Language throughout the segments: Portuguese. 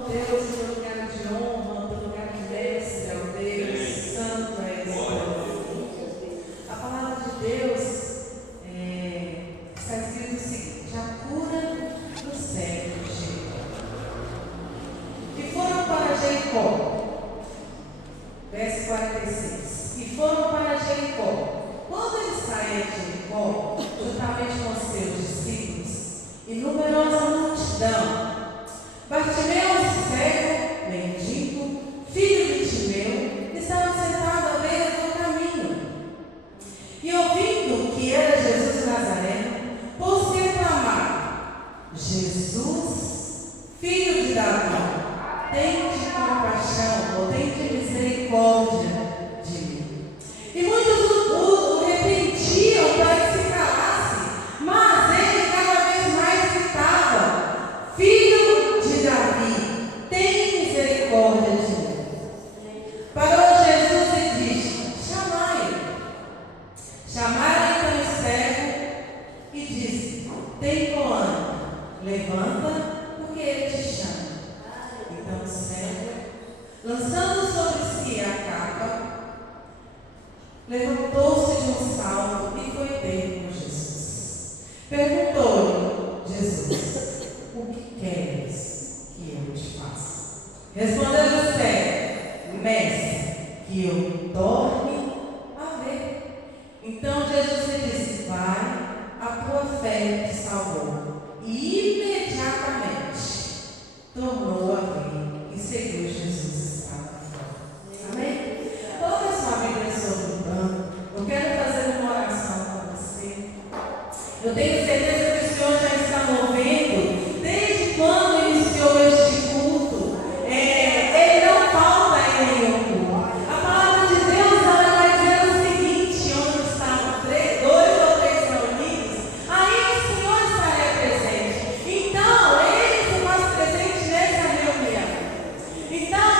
Deus, no lugar de honra, no lugar de bênção, é o Deus Santo é esse Deus. A palavra de Deus está escrito o seguinte: a cura do cego de Jericó. E foram para Jericó, verso 46. E foram para Jericó. Quando ele saía de Jericó, juntamente com os seus discípulos e numerosa multidão, Bartimeu, cego, mendigo, filho de Timeu, estava sentado à beira do caminho. E ouvindo que era Jesus Nazareno, pôs-se a clamar: Jesus, filho de Davi, tende compaixão, ou tende misericórdia de mim. E muitos o repreendiam para que se calasse, mas ele cada vez mais gritava: Filho de Davi, tem misericórdia de mim. Parou Jesus e disse: chamai-o. Chamaram então o cego e disse: tem bom ânimo, levanta, porque ele te chama. Então o cego, lançando sobre si a capa, levantou-se de um salto e foi ter com Jesus. Perguntou-lhe Jesus: o que queres que eu te faça? Respondeu o cego: mestre, que eu torne a ver. Então Jesus lhe disse: vai, a tua fé te salvou. E imediatamente tornou a ver e seguiu Jesus estava fora. Amém? Coloque a sua Bíblia sobre o banco. Eu quero fazer uma oração para você. Eu tenho certeza que o Senhor já está movendo desde quando iniciou este culto. Ele não falta em nenhum culto. A palavra de Deus ela vai dizer o seguinte: onde estavam dois ou três reunidos, aí o Senhor estaria presente. Então, Ele se faz presente nessa reunião. Então,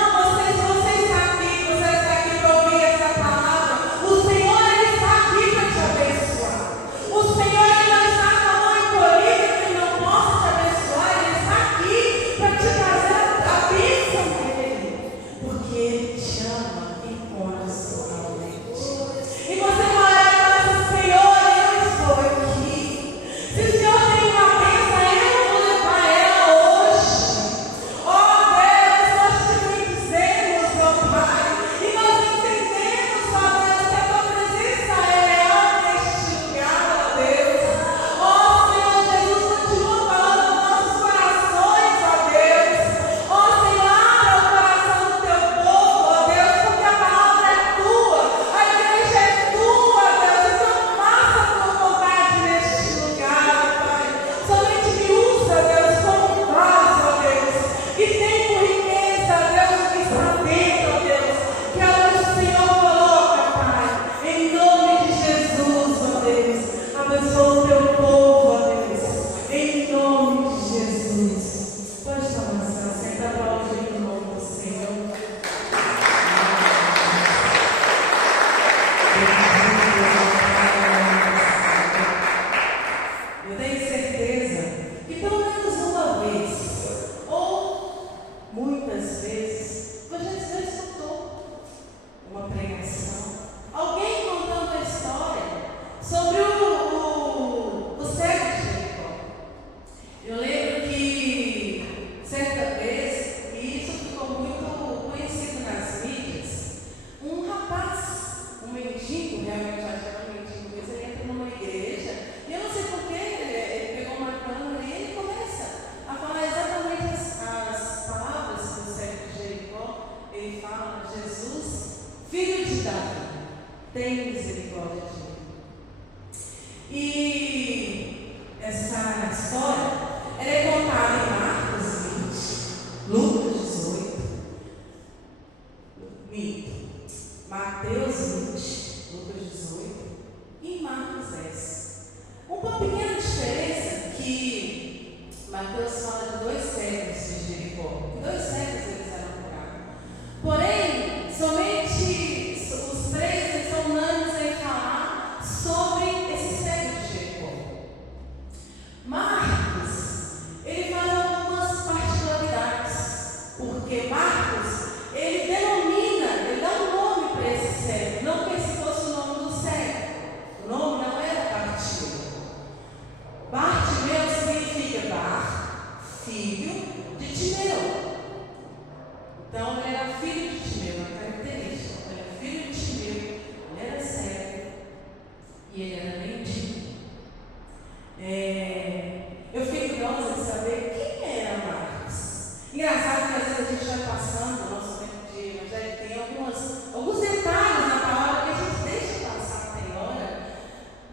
engraçado que às vezes a gente vai passando no nosso tempo de evangelho, tem alguns detalhes na palavra que a gente deixa passar, tem hora.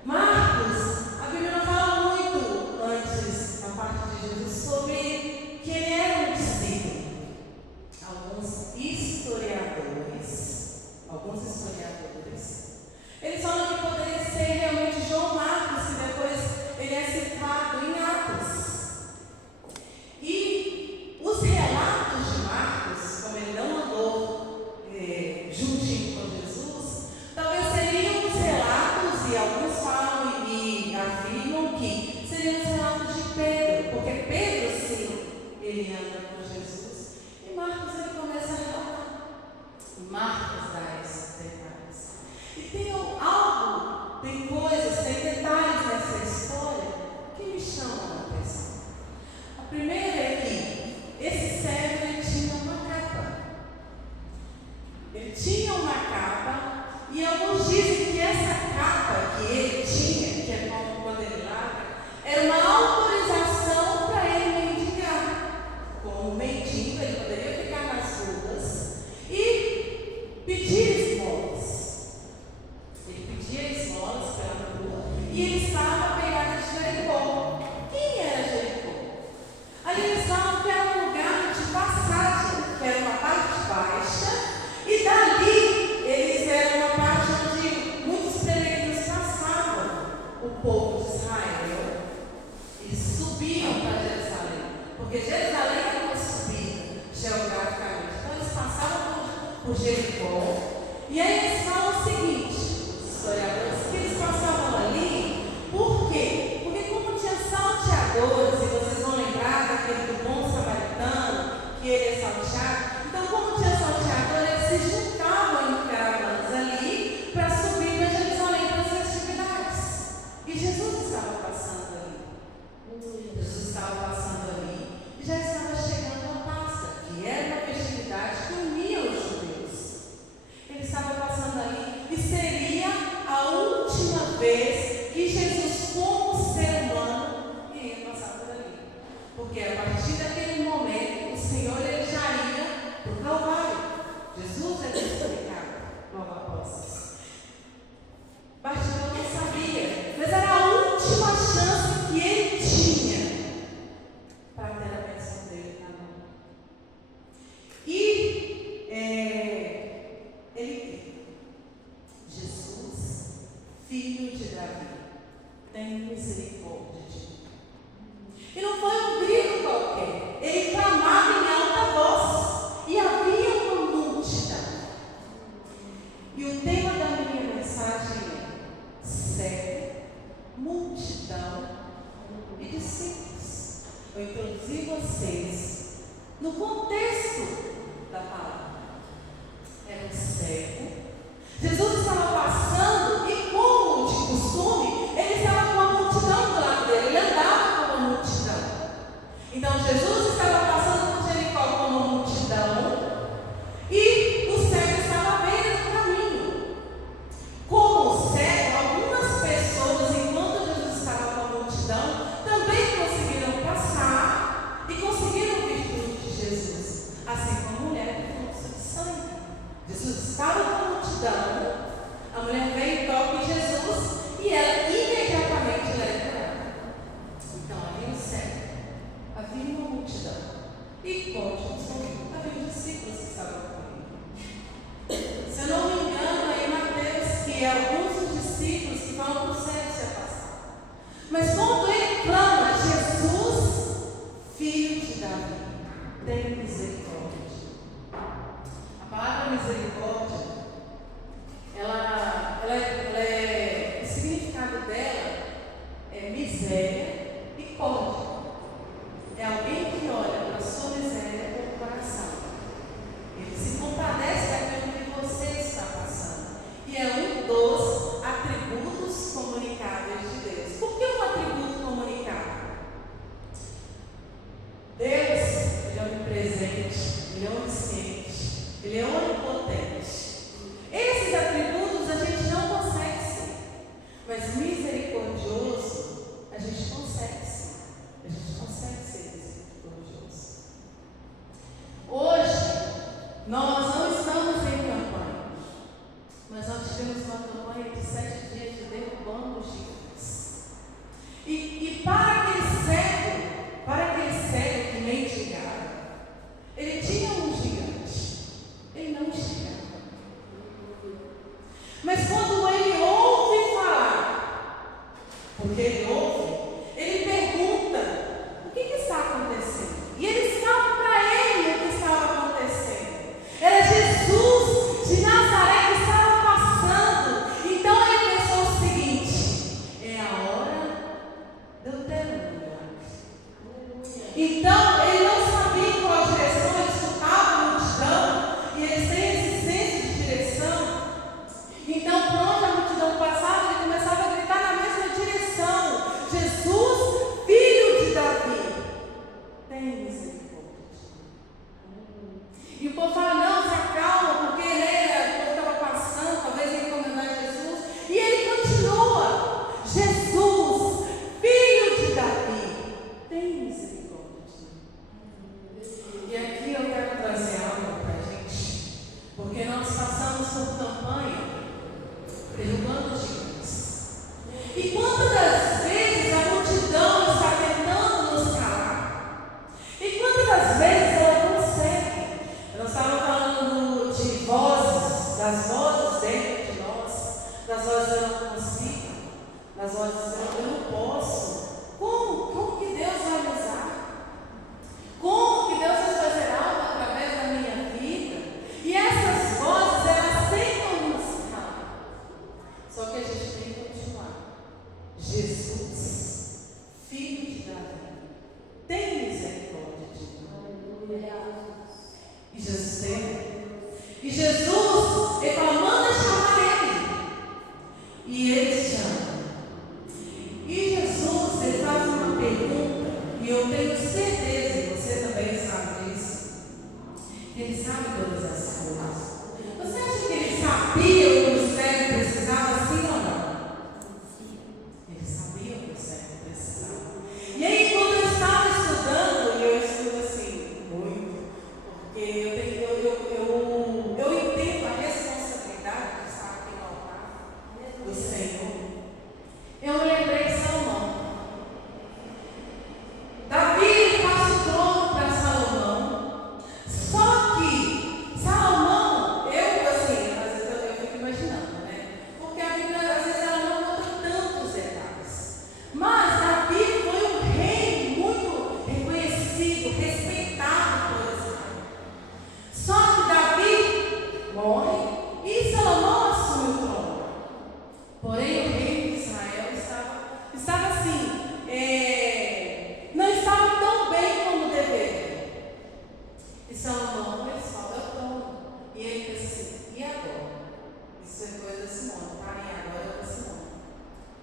Marcos, a Bíblia não fala muito antes, na parte de Jesus, sobre que ele era um discípulo. Alguns historiadores, eles falam que poderia ser realmente João Marcos, que depois ele é citado em Atos. E os relatos de Marcos, como ele não andou juntinho com Jesus, talvez seriam os relatos, e alguns falam e afirmam que seriam os relatos de Pedro, porque Pedro, sim, ele anda com Jesus. E Marcos, ele começa a relatar. Marcos dá esses detalhes. E tem coisas, tem detalhes nessa história que me chamam a atenção. A primeira é que esse cego, ele tinha uma capa. Ele tinha uma capa, e alguns dizem que essa capa que ele tinha, que é como quando ele lava, era uma autorização para ele mendigar. Como mendigo, ele poderia ficar nas ruas e pedir esmolas. Ele pedia esmolas pela rua e ele estava à beirada de Jericó. Quem era Jericó? Ali eles falam que era um lugar de passagem, que era uma parte baixa, e dali eles eram uma parte onde muitos peregrinos passavam. O povo de Israel, eles subiam para Jerusalém, porque Jerusalém era uma subida geograficamente. Então eles passavam por Jericó, e aí eles falam o seguinte, os historiadores, que eles passavam ali, por quê? Porque como tinha salteadores, e vocês vão lembrar daquele do bom samaritano, que ele é salteado, então como tinha salteador, eles se juntavam em caravanas ali, para subir para Jerusalém para as festividades. E Jesus estava passando ali. Jesus estava passando ali, e já estava chegando a Páscoa, que era uma festividade que unia os judeus. Ele estava passando ali, e seria a última vez que Jesus, como ser humano, iria passar por ali. Porque a partir daquele momento, o Senhor, ele já ia para o Calvário. Jesus é crucificado logo após isso. Bartimeu não sabia, mas era a última chance que ele tinha para ter a bênção dele na mão. E ele, Jesus, filho de Davi, tem misericórdia de mim. E não foi um grito qualquer, ele clamava em alta voz, e havia uma multidão. E o tema da minha mensagem é cego, multidão e discípulos. Eu introduzi vocês no contexto da palavra. Era um cego. Jesus estava passando e, como de costume, ele estava com a multidão do lado dele. Ele andava com a multidão. Então Jesus estava passando por Jericó com uma multidão e o cego estava à beira do caminho. Como cego, algumas pessoas, enquanto Jesus estava com a multidão, também conseguiram passar e conseguiram vir junto de Jesus, assim como a mulher do fluxo de sangue. Jesus estava com a multidão, a mulher veio e toca em Jesus e ela imediatamente é curada. Então havia um cego, havia uma multidão e continuou, havia os discípulos que estavam com ele. Se eu não me engano, é em Mateus que alguns dos discípulos que falam para o cego se afastar. Mas quando ele clama, Jesus, filho de Davi, tem misericórdia. A palavra misericórdia, o significado dela é miséria e córdia. É alguém que olha para a sua miséria com o coração. Ele se compadece daquilo que você está passando. E é um dos atributos comunicáveis de Deus. Por que um atributo comunicável? Deus, ele é onipresente, ele é onisciente, ele é onipotente. Esses atributos a gente não consegue ser, mas misericordioso a gente consegue ser. A gente consegue ser misericordioso. Nós não estamos em campanha, mas nós tivemos uma campanha de 7 dias de derrubando os gigantes. E para aquele cego que mendigava, ele tinha um gigante, ele não enxergava. Mas quando ele ouve falar, porque ele ouve, ele pergunta: o que está acontecendo? E ele estava para ele o que estava acontecendo. Era Jesus de Nazaré que estava passando. Então ele pensou o seguinte: é a hora de eu ter um milagre. Então ele não sabia em qual direção, ele escutava a multidão e ele tem esse senso de direção. Então, por onde a multidão passava, ele começava a gritar na mesma direção: Jesus, filho de Davi, tem misericórdia. E o povo fala: não, se acalma, porque o povo estava passando, talvez ia encomendar Jesus. E ele continua: Jesus, filho de Davi, tem misericórdia. E aqui eu quero trazer algo para a gente, porque nós passamos por campanha derrubando os gigantes. E quantas das vezes a multidão está tentando nos calar? E quantas das vezes ela consegue? Eu estava falando de vozes, das vozes dentro de nós, das vozes eu não consigo, das vozes eu não posso. Como que Deus vai me usar? Como que Deus vai fazer algo através da minha vida? E essas vozes, elas tentam nos calar. Só que a gente tem que continuar. Jesus, filho de Davi, tem misericórdia de nós. E Jesus tem. E Jesus, ele fala: manda chamar ele. E ele chama. E Jesus, ele faz uma pergunta, e eu tenho certeza, e você também sabe disso, que ele sabe todas as coisas. Você acha que ele sabia o que o cego precisava, sim ou não? Ele sabia o que o cego precisava. E aí, quando eu estava estudando, e eu estudo assim muito, porque eu entendo a responsabilidade de estar aqui no altar do Senhor, eu me lembrei de Salomão. Davi passa o trono para Salomão. Só que Salomão, às vezes eu fico imaginando, né? Porque a Bíblia, às vezes, ela não conta tantos detalhes. Mas Davi foi um rei muito reconhecido, respeitado por Israel. Só que Davi morre e Salomão assume o trono. Porém, o rei de Israel estava assim, não estava tão bem como deveria. E Salomão, ele sobe ao trono. E ele pensa assim: e agora? Isso é coisa da Simone, tá? E agora é da Simone.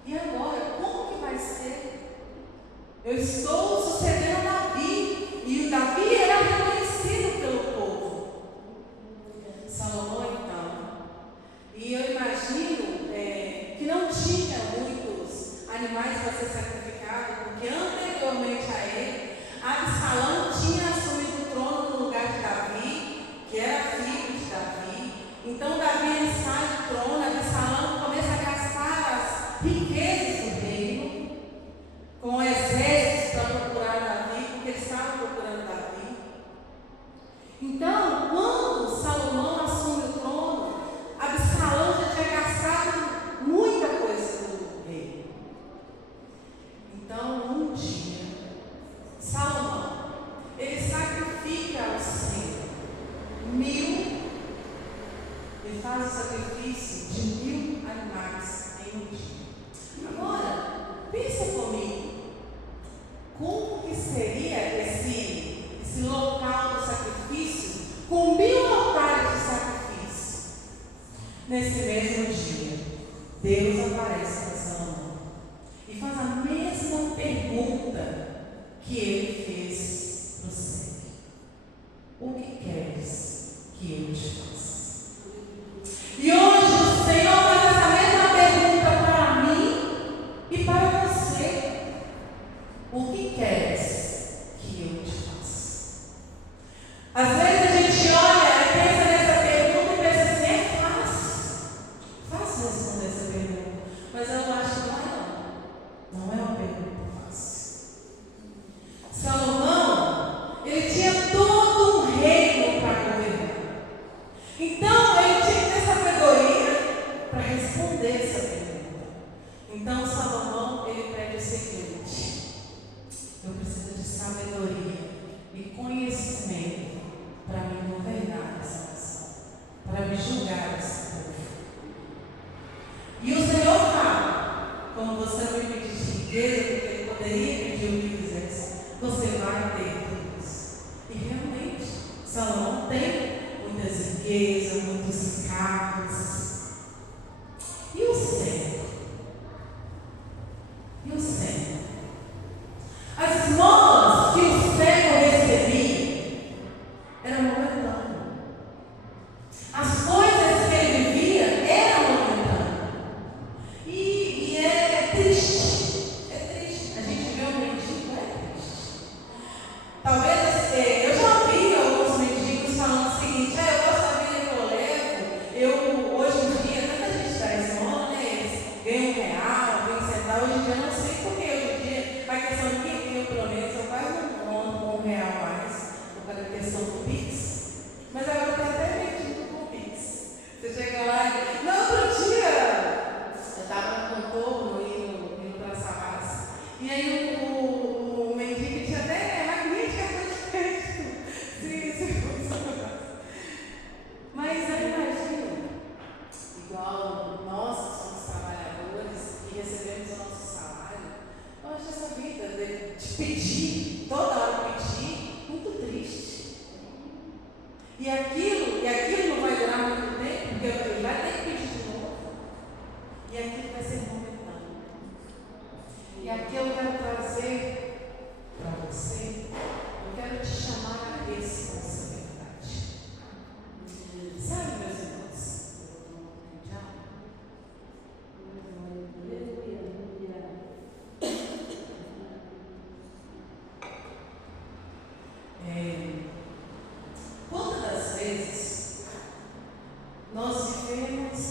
E agora, como que vai ser? Eu estou sucedendo a Davi. E o Davi era reconhecido pelo povo. Salomão, então. E eu imagino que não tinha muitos animais para ser sacrificados, porque anteriormente a ele, Absalão tinha assumido o trono no lugar de Davi, que era filho de Davi. Então Davi, ele sai do trono, Absalão começa a gastar as riquezas do reino, com exércitos para procurar Davi, porque eles estavam procurando Davi. Então, quando Salomão assume o trono, Absalão já tinha gastado muita coisa do rei. Então, um dia, Salomão, ele sacrifica ao Senhor 1000, ele faz o sacrifício de 1000 animais em um dia. Agora, pensa comigo, como que seria esse local do sacrifício com 1000 altares de sacrifício? Nesse mesmo dia, Deus aparece para Salomão e faz a mesma pergunta que ele fez para o cego: o que queres que eu te faça? E hoje o Senhor faz essa mesma pergunta para mim e para você: o que queres que eu te faça? Às vezes a gente olha e pensa você vai ter tudo isso. E realmente, Salomão tem muitas riquezas, muitos carros. E o céu? E o céu? As esmolas que o céu recebia eram momentâneas. As coisas que ele vivia eram momentâneas. E é triste. É triste. A gente vê um mendigo, é triste. Talvez eu já vi alguns mendigos falando o seguinte: eu gosto da vida que eu levo. Eu, hoje em dia, tanta gente dá esmola, né? Ganha R$1, ganha R$1. Hoje em dia eu não sei porque hoje em dia a questão de quem eu, pelo menos, eu quase não conto com R$1 mais, por causa da questão do Pix. Mas agora está até vendido com o Pix. Você chega lá e. No outro dia, eu estava no contorno indo para Savassi. E aí o mendigo tinha até maquininha de cartão de crédito. Se funcionasse. Mas eu imagino, igual nós que somos trabalhadores, que recebemos o nosso salário, eu acho essa vida de pedir, toda hora pedir, muito triste. E aquilo não vai durar muito tempo, porque ele vai ter que pedir de novo. E aquilo vai ser momentâneo. E aquilo vai trazer para você, eu quero te chamar a responsabilidade. Sabe, meus irmãos? Quantas das vezes nós vivemos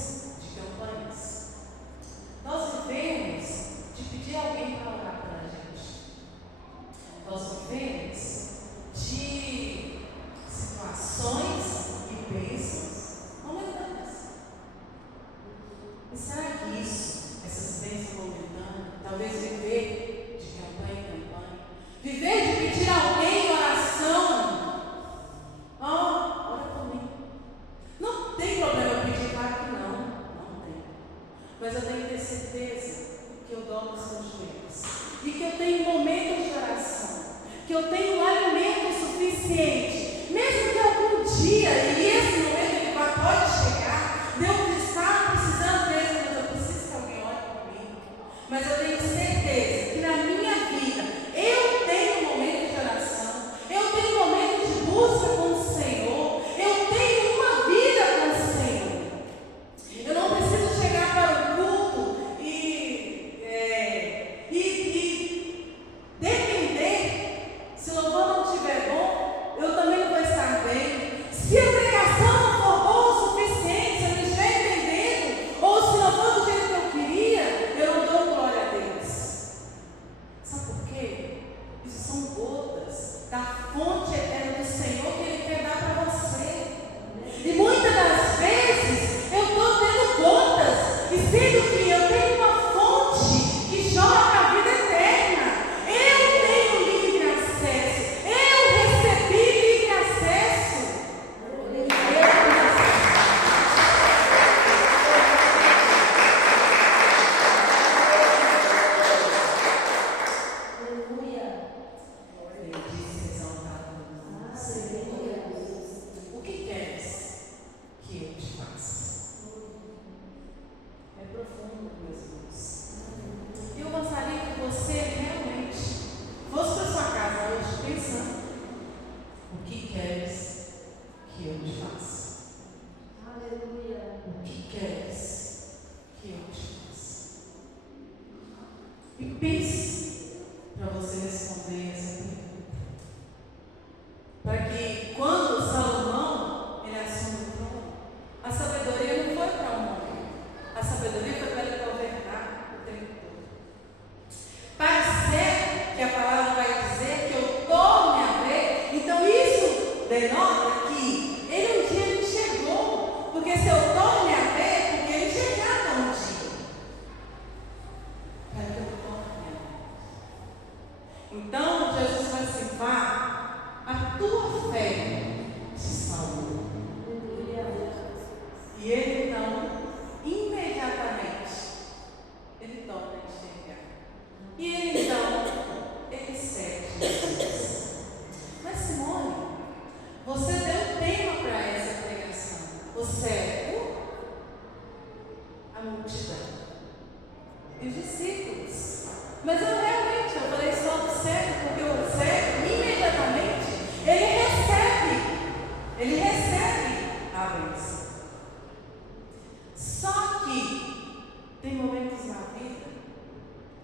Tem momentos na vida,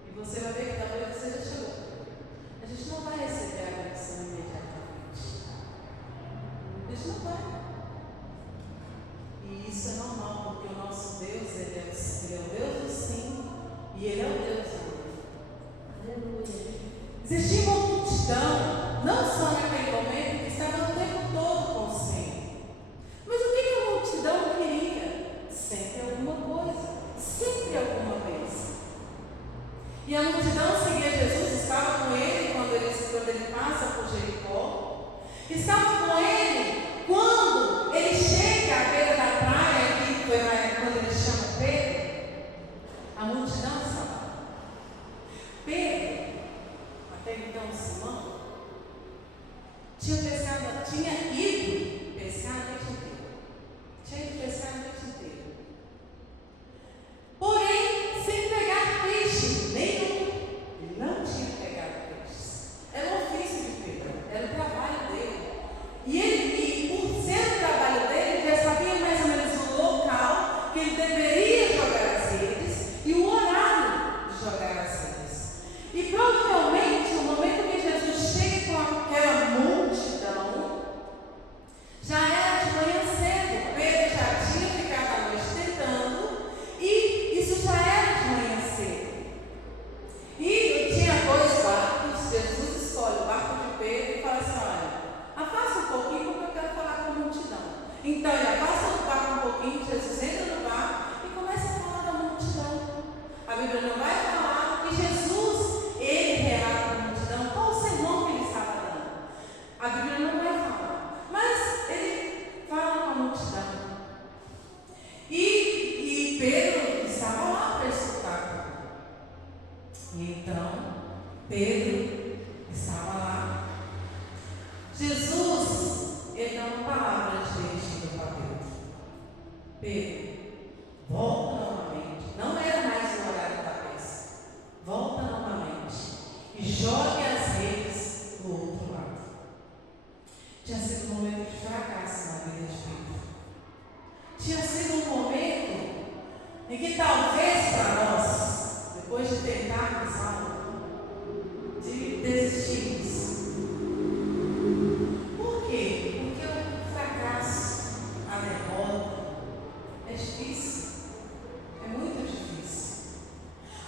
e você vai ver que talvez você já chegou. A gente não vai receber a benção imediatamente. A gente não vai. E isso é normal, porque o nosso Deus, Ele é o Deus do sim, e Ele é o Deus do amor. Aleluia. Existia uma multidão, não só naquele momento, que estava o tempo todo com o Senhor. Mas o que a multidão queria? Sempre alguma coisa, sempre alguma vez. E a multidão seguia Jesus, estava com Ele quando ele passa por Jericó, estava com Ele quando Ele chega à beira da praia, que foi quando Ele chama Pedro. A multidão estava lá. Pedro, até então Simão, tinha ido pescar a noite inteira. Tinha ido pescar a noite inteira. Porém, sem pegar peixe nenhum. Ele não tinha pegado peixes. Era o ofício de Pedro, era o trabalho dele. E por ser o trabalho dele, ele já sabia mais ou menos o local que ele deveria jogar as redes e o horário de jogar as redes. E provavelmente, no momento que Jesus chega com aquela multidão, já era de manhã cedo. Pedro já tinha ficado a noite tentando, e isso já era de manhã cedo. E tinha 2 barcos. Jesus escolhe o barco de Pedro e fala assim: olha, afasta um pouquinho porque eu quero falar com a multidão. Então ele afasta o barco um pouquinho, Jesus entra no barco e começa a falar da multidão. A Bíblia não vai falar que Jesus, ele relata a multidão, qual o sermão que ele estava dando. A Bíblia não vai falar, mas ele fala com a multidão. E Pedro estava lá para escutar. E então, Pedro estava lá. Jesus, ele dá uma palavra dirigida para Pedro. Pedro, volta novamente. Não era mais o horário da pesca. Volta novamente e jogue as redes do outro lado. Tinha sido um momento de fracasso na vida de Pedro. Tinha sido um momento em que talvez para nós, depois de tentarmos algo, desistimos. Por quê? Porque o fracasso, a derrota, é difícil. É muito difícil.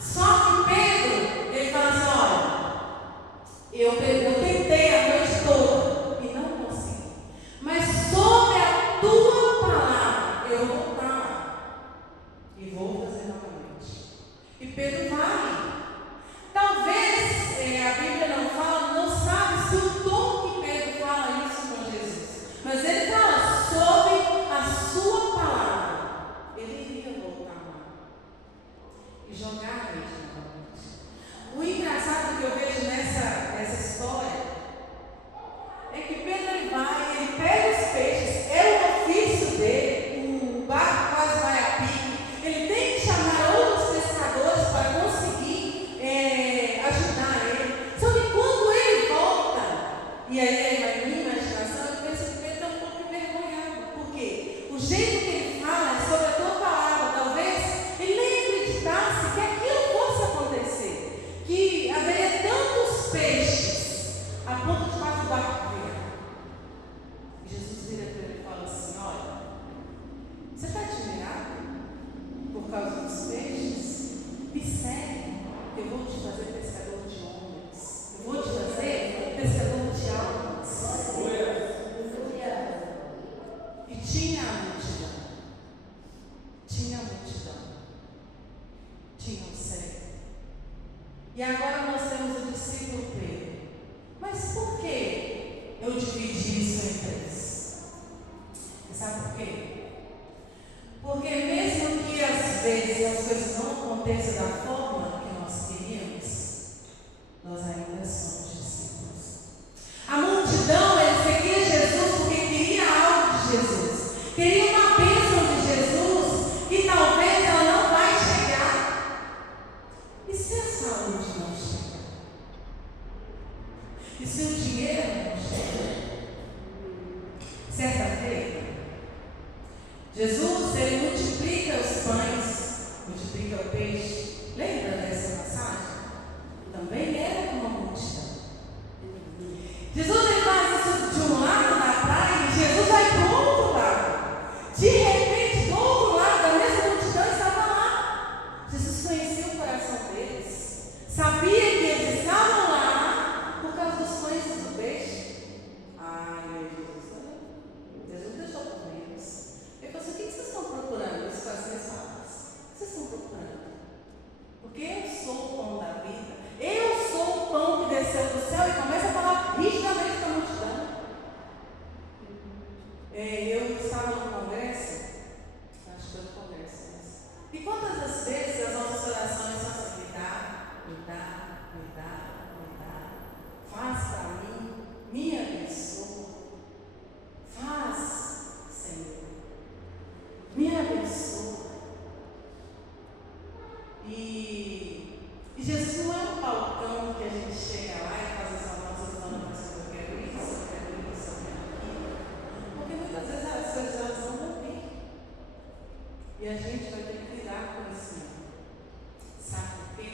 Só que Pedro, ele fala assim: olha, eu tentei a noite toda e não consegui. Mas sobre a tua palavra eu vou voltar lá e vou fazer novamente. E Pedro vai. Talvez a Bíblia não fala, não sabe se o tom que Pedro fala isso com Jesus. Mas ele fala sobre a sua palavra. Ele iria voltar lá e jogar a rede novamente. O engraçado que eu vejo nessa história é que Pedro ele vai, ele pega os peixes, é o ofício dele, o barco quase vai a pique, ele tem que chamar outros pescadores para conseguir ajudar ele. Só que quando ele volta, e aí na minha imaginação, eu penso que Pedro está um pouco envergonhado. Por quê? O jeito que ele fala é sobre a tua palavra. Talvez ele nem acreditasse que aquilo fosse acontecer, que haveria tantos peixes a ponto de quase o barco virar. Jesus vira para ele e fala assim: olha, você está admirado por causa dos peixes? Me segue, eu vou te fazer pescador de homens. Eu vou te fazer pescador de almas. E tinha a multidão. Tinha a multidão. Tinha o cego. E agora nós temos o discípulo Pedro. Mas por que eu dividi isso em 3? Sabe por quê? Porque mesmo que às vezes as coisas não aconteçam da forma que nós queríamos, nós ainda somos discípulos. A multidão, ele seguia Jesus porque queria algo de Jesus, queria uma bênção de Jesus, que talvez ela não vai chegar. E se a saúde não chegar? E se o dinheiro não chegar? Certa feita, Jesus, ele multiplica os pães multiplica o peixe. Lembra dessa passagem? Também era uma multidão. Jesus ele faz isso de um lado da praia e Jesus vai para o outro lado. De repente, do outro lado, a mesma multidão estava lá. Jesus conhecia o coração deles. Sabia que eles estavam lá por causa dos pães e do peixe. Ai, Jesus deixou por menos. Ele falou assim: o que vocês estão procurando? Isso com as minhas palavras. O que vocês estão procurando? Porque eu sou o pão da vida. Eu sou o pão que desceu do céu. E começa a falar rigidamente com a multidão. Eu estava no congresso, acho que foi no congresso mesmo. E quantas das vezes as nossas orações são assim: me dá, faz para mim, me abençoa, faz, Senhor, me abençoa. E Jesus não é um balcão que a gente chega lá e faz essa nossa zona, mas eu quero isso, eu quero isso, eu quero aquilo. Porque muitas vezes as coisas elas não vão vir. E a gente vai ter que lidar com isso. Sabe por quê?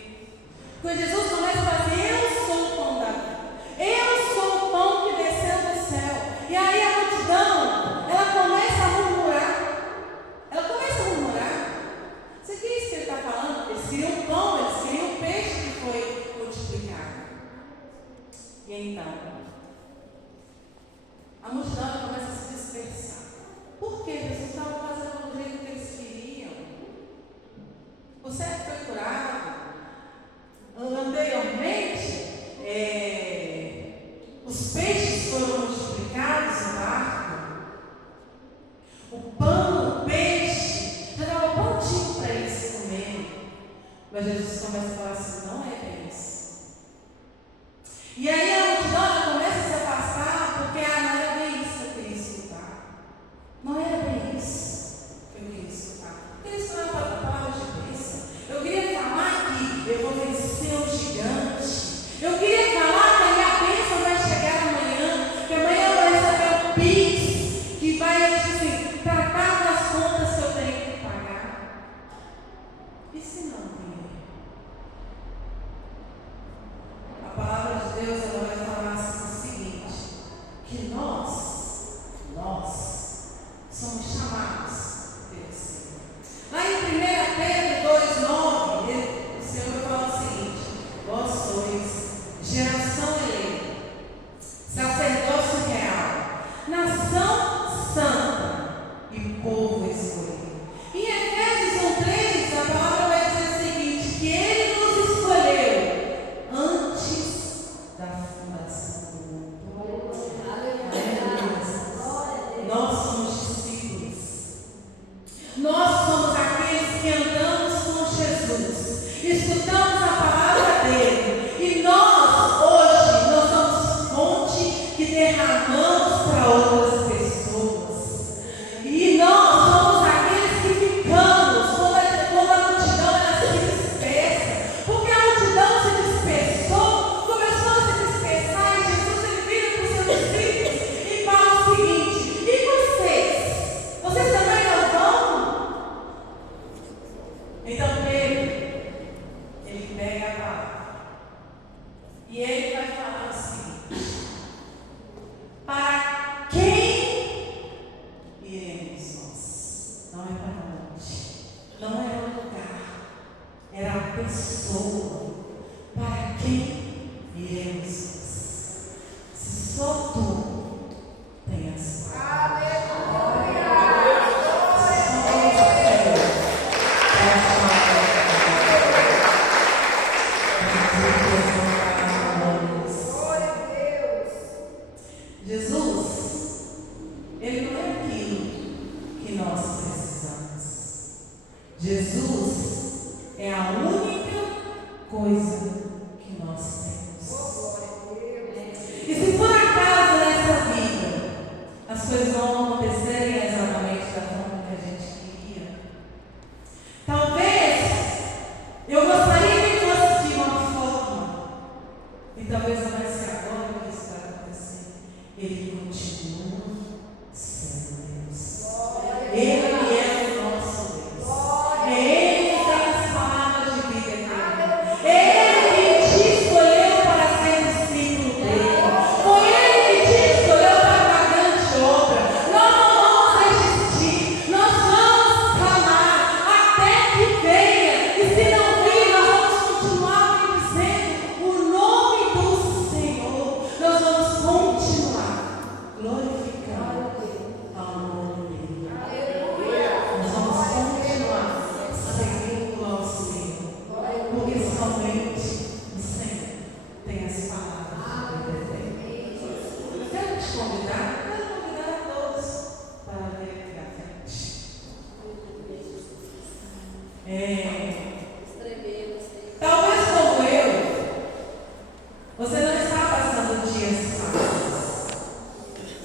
Quando Jesus começa a fazer: eu sou o pão da vida. Eu sou o pão que desceu do céu. E aí a multidão, ela começa a murmurar. Você quer isso que ele está falando? Eles queriam pão, eles queriam peixe que foi multiplicado. E então, a multidão ela começa a se dispersar. Por quê? Jesus estava fazendo do jeito que eles queriam. O cego foi curado. Anteriormente, os peixes foram multiplicados no barco. O pão, o peixe, já estava prontinho para eles comerem. Mas Jesus começa a falar assim: não é bem isso. E aí a multidão ela começa a se afastar, porque não era bem isso que eu queria escutar. Não era bem isso que eu queria escutar. Eu queria escutar uma palavra de bênção. Eu queria falar que eu vou vencer o gigante. Eu queria falar que a minha bênção vai chegar amanhã, que amanhã eu vou receber um Pix, que vai assim, tratar das contas que eu tenho que pagar. E se não vier? A palavra de Deus ela vai falar assim, o seguinte: que nós somos chamados pelo Senhor. Lá em 1 Pedro 2,9, o Senhor vai falar o seguinte: vós sois geração eleita, sacerdócio real, nação santa e povo escolhido. Em Efésios 1,3, a palavra vai dizer o seguinte: que Ele nos escolheu antes da fundação do mundo. Nós somos discípulos. Nós somos aqueles que andamos com Jesus, escutamos a palavra dele, e nós, hoje, nós somos fonte que derramamos para outras pessoas. E nós somos aqueles que ficamos quando a multidão ela se dispersa. Porque a multidão se dispersou, começou a se dispersar, e Jesus ele vira para os seus discípulos e fala o seguinte: e vocês? Vocês também não vão? Então Pedro, ele pega a palavra e ele vai falar o seguinte: para quem iremos nós? Não é para onde, não era o lugar, era a pessoa. Para quem iremos nós? Se só tu tens palavras. Jesus, ele não é aquilo que nós precisamos. Jesus é a única coisa que nós temos. E se por acaso nessa vida as coisas não acontecerem exatamente da forma que a gente queria, talvez eu gostaria que fosse de uma forma, e talvez não vai ser agora que isso vai acontecer. Ele continua sendo Deus. Ele